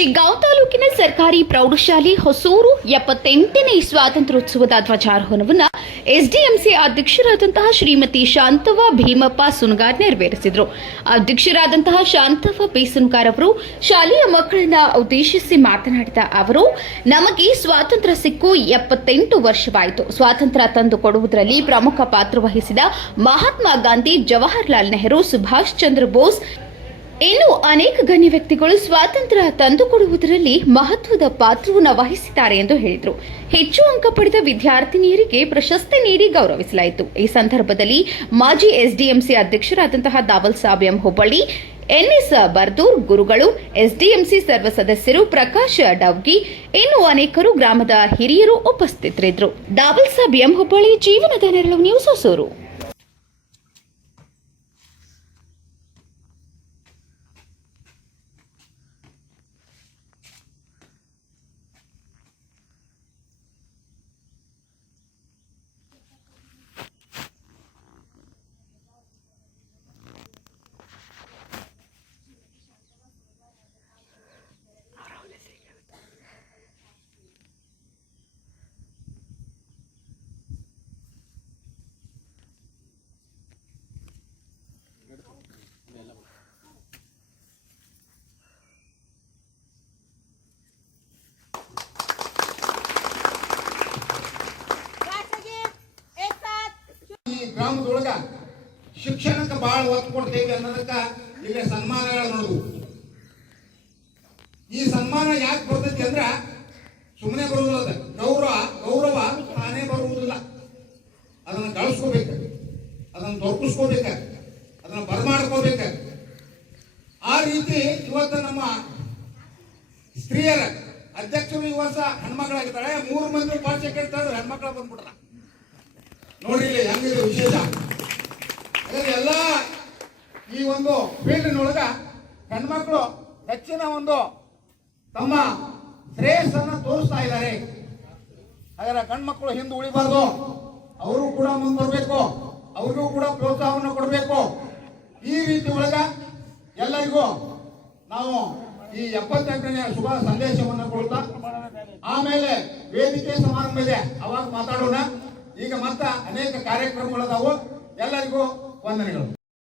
ಚಿಗ್ಗಾಂವ್ ತಾಲೂಕಿನ ಸರ್ಕಾರಿ ಪ್ರೌಢಶಾಲೆ ಹೊಸೂರು 78ನೇ ಸ್ವಾತಂತ್ರ್ಯೋತ್ಸವದ ಧ್ವಜಾರೋಹಣವನ್ನು ಎಸ್ಡಿಎಂಸಿ ಅಧ್ಯಕ್ಷರಾದಂತಹ ಶ್ರೀಮತಿ ಶಾಂತವ್ವ ಭೀಮಪ್ಪ ಸುನಗಾರ್ ನೆರವೇರಿಸಿದರು. ಅಧ್ಯಕ್ಷರಾದಂತಹ ಶಾಂತವ್ವ ಬಿ ಸುನಗಾರ್ ಅವರು ಶಾಲೆಯ ಮಕ್ಕಳನ್ನ ಉದ್ದೇಶಿಸಿ ಮಾತನಾಡಿದ ಅವರು, ನಮಗೆ ಸ್ವಾತಂತ್ರ್ಯ ಸಿಕ್ಕು 78 ವರ್ಷವಾಯಿತು. ಸ್ವಾತಂತ್ರ್ಯ ತಂದುಕೊಡುವುದರಲ್ಲಿ ಪ್ರಮುಖ ಪಾತ್ರ ವಹಿಸಿದ ಮಹಾತ್ಮ ಗಾಂಧಿ, ಜವಾಹರಲಾಲ್ ನೆಹರು, ಸುಭಾಷ್ ಚಂದ್ರ ಬೋಸ್ ಇನ್ನು ಅನೇಕ ಗಣ್ಯ ವ್ಯಕ್ತಿಗಳು ಸ್ವಾತಂತ್ರ್ಯ ತಂದುಕೊಡುವುದರಲ್ಲಿ ಮಹತ್ವದ ಪಾತ್ರವನ್ನು ವಹಿಸಿದ್ದಾರೆ ಎಂದು ಹೇಳಿದರು. ಹೆಚ್ಚು ಅಂಕ ಪಡೆದ ವಿದ್ಯಾರ್ಥಿನಿಯರಿಗೆ ಪ್ರಶಸ್ತಿ ನೀಡಿ ಗೌರವಿಸಲಾಯಿತು. ಈ ಸಂದರ್ಭದಲ್ಲಿ ಮಾಜಿ ಎಸ್ಡಿಎಂಸಿ ಅಧ್ಯಕ್ಷರಾದಂತಹ ದಾವಲ್ ಸಾಬ್ ಎಂ ಹುಬ್ಬಳ್ಳಿ, ಎನ್ಎಸ್ ಬರ್ದೂರ್ ಗುರುಗಳು, ಎಸ್ಡಿಎಂಸಿ ಸರ್ವ ಸದಸ್ಯರು, ಪ್ರಕಾಶ್ ಡವ್ಗಿ ಇನ್ನು ಅನೇಕರು ಗ್ರಾಮದ ಹಿರಿಯರು ಉಪಸ್ಥಿತರಿದ್ದರು. ದಾವಲ್ ಸಾಬ್ ಎಂ ಹುಬ್ಬಳ್ಳಿ, ಜೀವನದ ನೆರಳು ನ್ಯೂಸ್, ಹೊಸೂರು. ಗ್ರಾಮದೊಳಗ ಶಿಕ್ಷಣಕ್ಕೆ ಬಹಳ ಒತ್ತು ಕೊಡ್ತೇವೆ ಅನ್ನೋದಕ್ಕ ಈಗ ಸನ್ಮಾನಗಳು ನೋಡುದು. ಈ ಸನ್ಮಾನ ಯಾಕೆ ಬರ್ತೈತಿ ಅಂದ್ರ ಸುಮ್ಮನೆ ಬರುವುದಿಲ್ಲ, ಗೌರವ ತಾನೇ ಬರುವುದಿಲ್ಲ. ಅದನ್ನ ಗಳಿಸ್ಕೋಬೇಕು, ಅದನ್ನ ದೊರಕಿಸ್ಕೋಬೇಕ, ಅದನ್ನ ಬರಮಾಡ್ಕೋಬೇಕ. ಆ ರೀತಿ ಇವತ್ತು ನಮ್ಮ ಸ್ತ್ರೀಯರ ಅಧ್ಯಕ್ಷರು ಈ ವರ್ಷ ಹೆಣ್ಮಕ್ಳಾಗಿದ್ದಾಳೆ. 3 ಮಂದಿ ಪಾಠ ಕೇಳ್ತಾರೆ, ಹೆಣ್ಮಕ್ಳ ಬಂದ್ಬಿಟ್ರ. ನೋಡ್ರಿ ಇಲ್ಲಿ ಹೆಂಗಿದೆ ವಿಶೇಷ. ಎಲ್ಲ ಈ ಒಂದು ಫೀಲ್ಡ್ನೊಳಗ ಹೆಣ್ಮಕ್ಳು ಹೆಚ್ಚಿನ ಒಂದು ತಮ್ಮ ಶ್ರೇಯಸ್ಸನ್ನ ತೋರಿಸ್ತಾ ಇದ್ದಾರೆ. ಹಾಗಾದ್ರೆ ಗಂಡ್ಮಕ್ಳು ಹಿಂದೆ ಉಳಿಬಾರ್ದು, ಅವರು ಕೂಡ ಮುಂದುವರಬೇಕು, ಅವ್ರಿಗೂ ಕೂಡ ಪ್ರೋತ್ಸಾಹವನ್ನು ಕೊಡಬೇಕು. ಈ ರೀತಿ ಒಳಗ ಎಲ್ಲರಿಗೂ ನಾವು ಈ 78ನೇ ಶುಭ ಸಂದೇಶವನ್ನು ಕೊಡ್ತಾ ಆಮೇಲೆ ವೇದಿಕೆ ಸಮಾರಂಭ ಇದೆ, ಅವಾಗ ಮಾತಾಡೋಣ. ಈಗ ಮತ್ತ ಅನೇಕ ಕಾರ್ಯಕ್ರಮಗಳದಾವು. ಎಲ್ಲರಿಗೂ ವಂದನೆಗಳು.